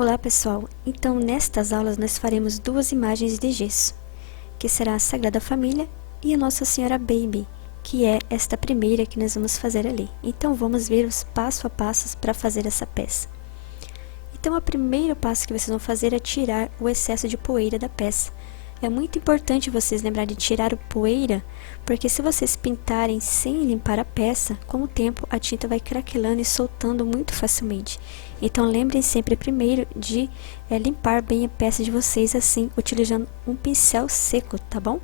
Olá pessoal, então nestas aulas nós faremos duas imagens de gesso, que será a Sagrada Família e a Nossa Senhora Baby, que é esta primeira que nós vamos fazer ali. Então vamos ver os passo a passo para fazer essa peça. Então o primeiro passo que vocês vão fazer é tirar o excesso de poeira da peça. É muito importante vocês lembrarem de tirar a poeira, porque se vocês pintarem sem limpar a peça, com o tempo a tinta vai craquelando e soltando muito facilmente. Então lembrem sempre primeiro de limpar bem a peça de vocês assim, utilizando um pincel seco, tá bom?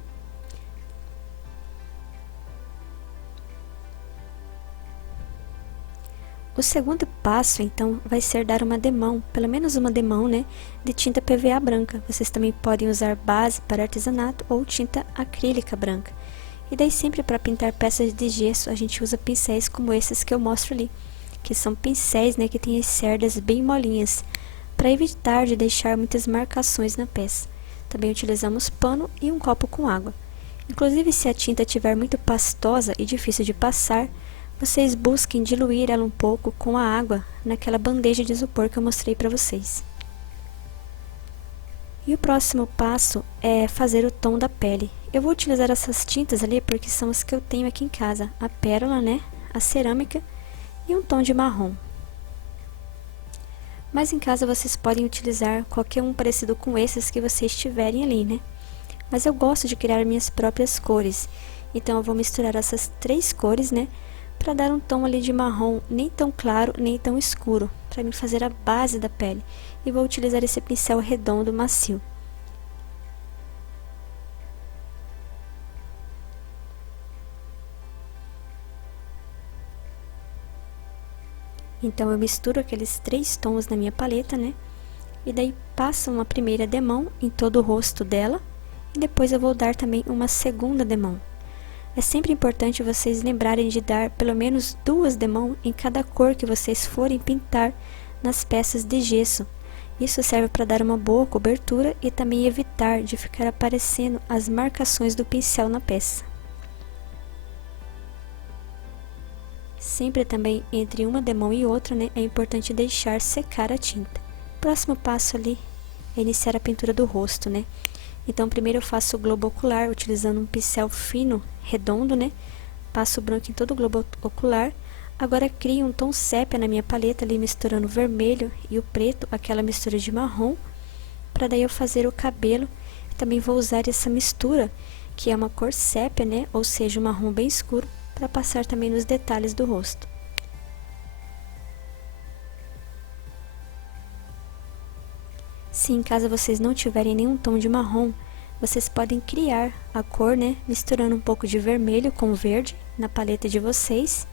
O segundo passo, então, vai ser dar uma demão, pelo menos uma demão, né, de tinta PVA branca. Vocês também podem usar base para artesanato ou tinta acrílica branca. E daí sempre para pintar peças de gesso, a gente usa pincéis como esses que eu mostro ali, que são pincéis, né, que têm as cerdas bem molinhas, para evitar de deixar muitas marcações na peça. Também utilizamos pano e um copo com água. Inclusive, se a tinta estiver muito pastosa e difícil de passar, vocês busquem diluir ela um pouco com a água naquela bandeja de isopor que eu mostrei para vocês. E o próximo passo é fazer o tom da pele. Eu vou utilizar essas tintas ali porque são as que eu tenho aqui em casa. A pérola, né? A cerâmica e um tom de marrom. Mas em casa vocês podem utilizar qualquer um parecido com esses que vocês tiverem ali, né? Mas eu gosto de criar minhas próprias cores. Então eu vou misturar essas três cores, né? Para dar um tom ali de marrom, nem tão claro, nem tão escuro, para mim fazer a base da pele. E vou utilizar esse pincel redondo macio. Então eu misturo aqueles três tons na minha paleta, né? E daí passo uma primeira demão em todo o rosto dela, e depois eu vou dar também uma segunda demão. É sempre importante vocês lembrarem de dar pelo menos duas demãos em cada cor que vocês forem pintar nas peças de gesso. Isso serve para dar uma boa cobertura e também evitar de ficar aparecendo as marcações do pincel na peça. Sempre também entre uma demão e outra, né, é importante deixar secar a tinta. Próximo passo ali é iniciar a pintura do rosto, né? Então, primeiro eu faço o globo ocular, utilizando um pincel fino, redondo, né? Passo o branco em todo o globo ocular. Agora, crio um tom sépia na minha paleta, ali misturando o vermelho e o preto, aquela mistura de marrom, para daí eu fazer o cabelo. Também vou usar essa mistura, que é uma cor sépia, né? Ou seja, um marrom bem escuro, para passar também nos detalhes do rosto. Se em casa vocês não tiverem nenhum tom de marrom, vocês podem criar a cor, né, misturando um pouco de vermelho com verde na paleta de vocês.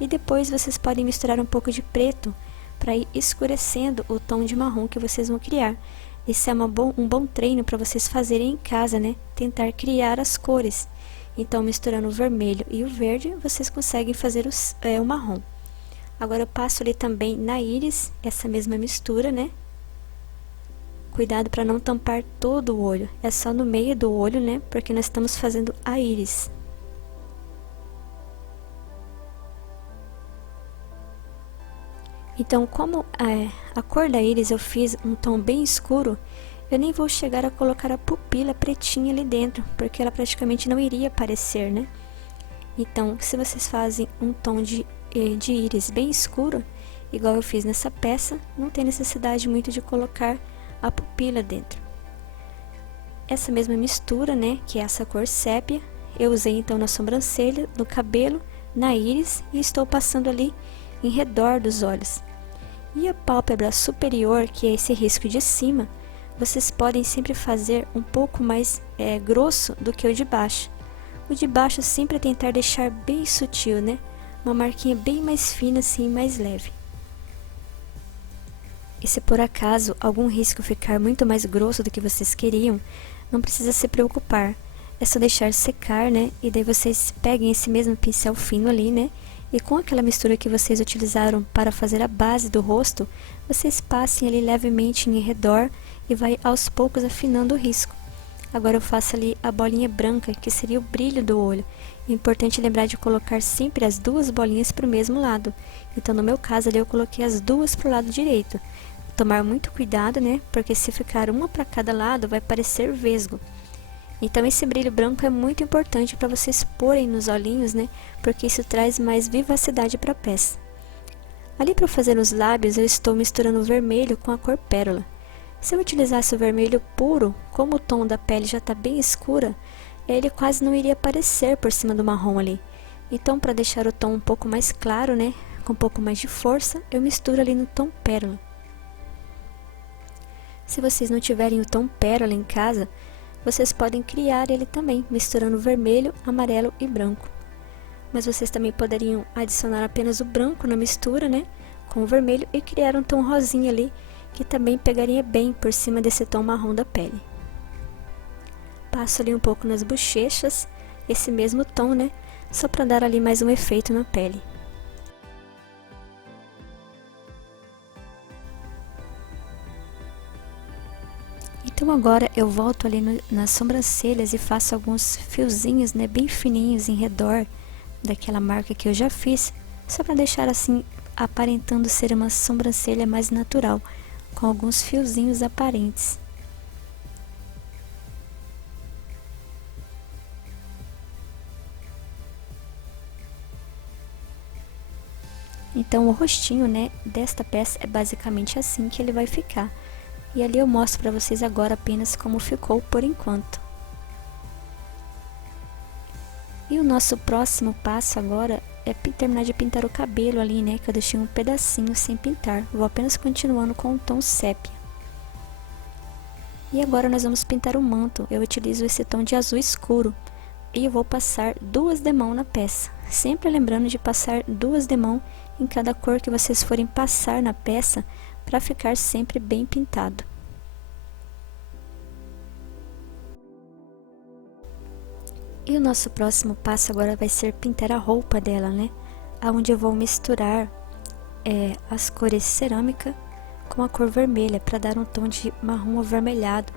E depois vocês podem misturar um pouco de preto para ir escurecendo o tom de marrom que vocês vão criar. Esse é um bom treino para vocês fazerem em casa, né, tentar criar as cores. Então, misturando o vermelho e o verde, vocês conseguem fazer o marrom. Agora eu passo ali também na íris, essa mesma mistura, né. Cuidado para não tampar todo o olho, é só no meio do olho, né? Porque nós estamos fazendo a íris. Então, como a cor da íris eu fiz um tom bem escuro, eu nem vou chegar a colocar a pupila pretinha ali dentro, porque ela praticamente não iria aparecer, né? Então, se vocês fazem um tom de íris bem escuro, igual eu fiz nessa peça, não tem necessidade muito de colocar a pupila dentro. Essa mesma mistura, né, que é essa cor sépia, eu usei então na sobrancelha, no cabelo, na íris e estou passando ali em redor dos olhos. E a pálpebra superior, que é esse risco de cima, vocês podem sempre fazer um pouco mais grosso do que o de baixo. O de baixo sempre tentar deixar bem sutil, né, uma marquinha bem mais fina assim, mais leve. E se por acaso algum risco ficar muito mais grosso do que vocês queriam, não precisa se preocupar. É só deixar secar, né? E daí vocês peguem esse mesmo pincel fino ali, né? E com aquela mistura que vocês utilizaram para fazer a base do rosto, vocês passem ali levemente em redor e vai aos poucos afinando o risco. Agora eu faço ali a bolinha branca, que seria o brilho do olho. É importante lembrar de colocar sempre as duas bolinhas para o mesmo lado. Então no meu caso ali eu coloquei as duas para o lado direito. tomar muito cuidado, né? Porque se ficar uma para cada lado, vai parecer vesgo. Então esse brilho branco é muito importante para vocês porem nos olhinhos, né? Porque isso traz mais vivacidade para a peça. Ali para fazer os lábios, eu estou misturando o vermelho com a cor pérola. Se eu utilizasse o vermelho puro, como o tom da pele já está bem escura, ele quase não iria aparecer por cima do marrom ali. Então, para deixar o tom um pouco mais claro, né, com um pouco mais de força, eu misturo ali no tom pérola. Se vocês não tiverem o tom pérola em casa, vocês podem criar ele também, misturando vermelho, amarelo e branco. Mas vocês também poderiam adicionar apenas o branco na mistura, né, com o vermelho e criar um tom rosinha ali, que também pegaria bem por cima desse tom marrom da pele. Passo ali um pouco nas bochechas, esse mesmo tom, né, só para dar ali mais um efeito na pele. Então agora eu volto ali nas sobrancelhas e faço alguns fiozinhos, né, bem fininhos em redor daquela marca que eu já fiz, só para deixar assim aparentando ser uma sobrancelha mais natural, com alguns fiozinhos aparentes. Então o rostinho, né, desta peça é basicamente assim que ele vai ficar. E ali eu mostro para vocês agora apenas como ficou por enquanto. E o nosso próximo passo agora é terminar de pintar o cabelo ali, né, que eu deixei um pedacinho sem pintar. Vou apenas continuando com o tom sépia. E agora nós vamos pintar o manto. Eu utilizo esse tom de azul escuro. E eu vou passar 2 demãos na peça. Sempre lembrando de passar 2 demãos em cada cor que vocês forem passar na peça, para ficar sempre bem pintado. E o nosso próximo passo agora vai ser pintar a roupa dela, né? Onde eu vou misturar as cores cerâmica com a cor vermelha para dar um tom de marrom avermelhado,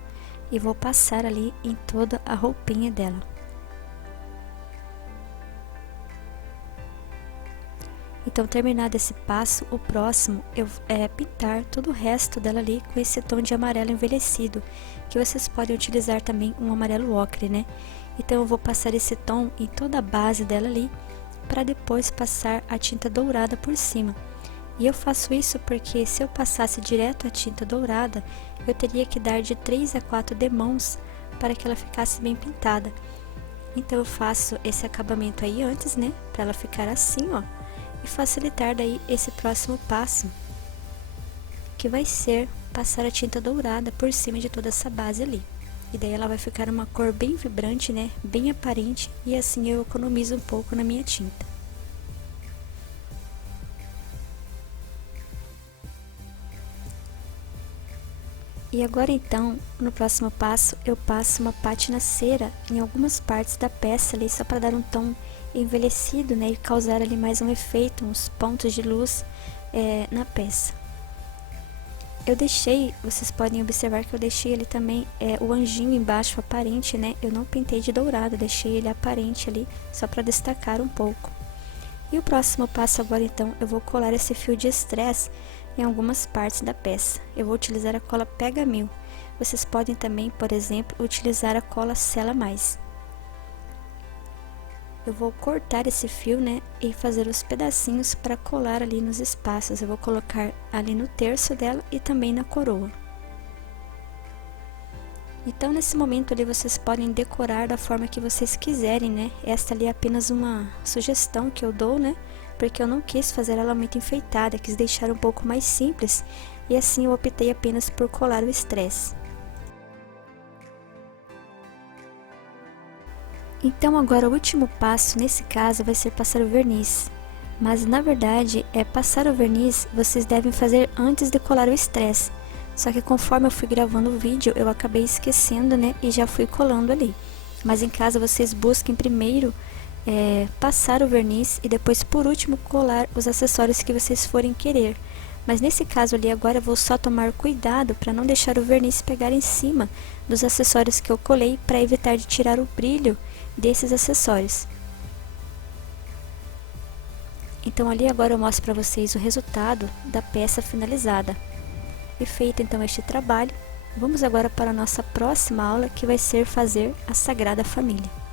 e vou passar ali em toda a roupinha dela. Então, terminado esse passo, o próximo é pintar todo o resto dela ali com esse tom de amarelo envelhecido, que vocês podem utilizar também um amarelo ocre, né? Então eu vou passar esse tom em toda a base dela ali, para depois passar a tinta dourada por cima. E eu faço isso porque se eu passasse direto a tinta dourada, eu teria que dar de 3 a 4 demãos para que ela ficasse bem pintada. Então eu faço esse acabamento aí antes, né? Para ela ficar assim, ó. E facilitar daí esse próximo passo, que vai ser passar a tinta dourada por cima de toda essa base ali. E daí ela vai ficar uma cor bem vibrante, né, bem aparente, e assim eu economizo um pouco na minha tinta. E agora então, no próximo passo, eu passo uma pátina cera em algumas partes da peça ali, só para dar um tom envelhecido, né, e causar ali mais um efeito, uns pontos de luz na peça. Eu deixei, vocês podem observar que eu deixei ele também o anjinho embaixo aparente, né, eu não pintei de dourado, deixei ele aparente ali, só para destacar um pouco. E o próximo passo agora então, eu vou colar esse fio de estresse em algumas partes da peça. Eu vou utilizar a cola Pega Mil. Vocês podem também, por exemplo, utilizar a cola Sela Mais. Eu vou cortar esse fio, né, e fazer os pedacinhos para colar ali nos espaços. Eu vou colocar ali no terço dela e também na coroa. Então, nesse momento ali, vocês podem decorar da forma que vocês quiserem, né? Esta ali é apenas uma sugestão que eu dou, né? Porque eu não quis fazer ela muito enfeitada, quis deixar um pouco mais simples. E assim eu optei apenas por colar o estresse. Então agora o último passo nesse caso vai ser passar o verniz, mas na verdade passar o verniz vocês devem fazer antes de colar o estresse, só que conforme eu fui gravando o vídeo eu acabei esquecendo, né, e já fui colando ali. Mas em casa vocês busquem primeiro passar o verniz e depois por último colar os acessórios que vocês forem querer. Mas nesse caso ali agora eu vou só tomar cuidado para não deixar o verniz pegar em cima dos acessórios que eu colei, para evitar de tirar o brilho desses acessórios. Então ali agora eu mostro para vocês o resultado da peça finalizada. E feito então este trabalho, vamos agora para a nossa próxima aula, que vai ser fazer a Sagrada Família.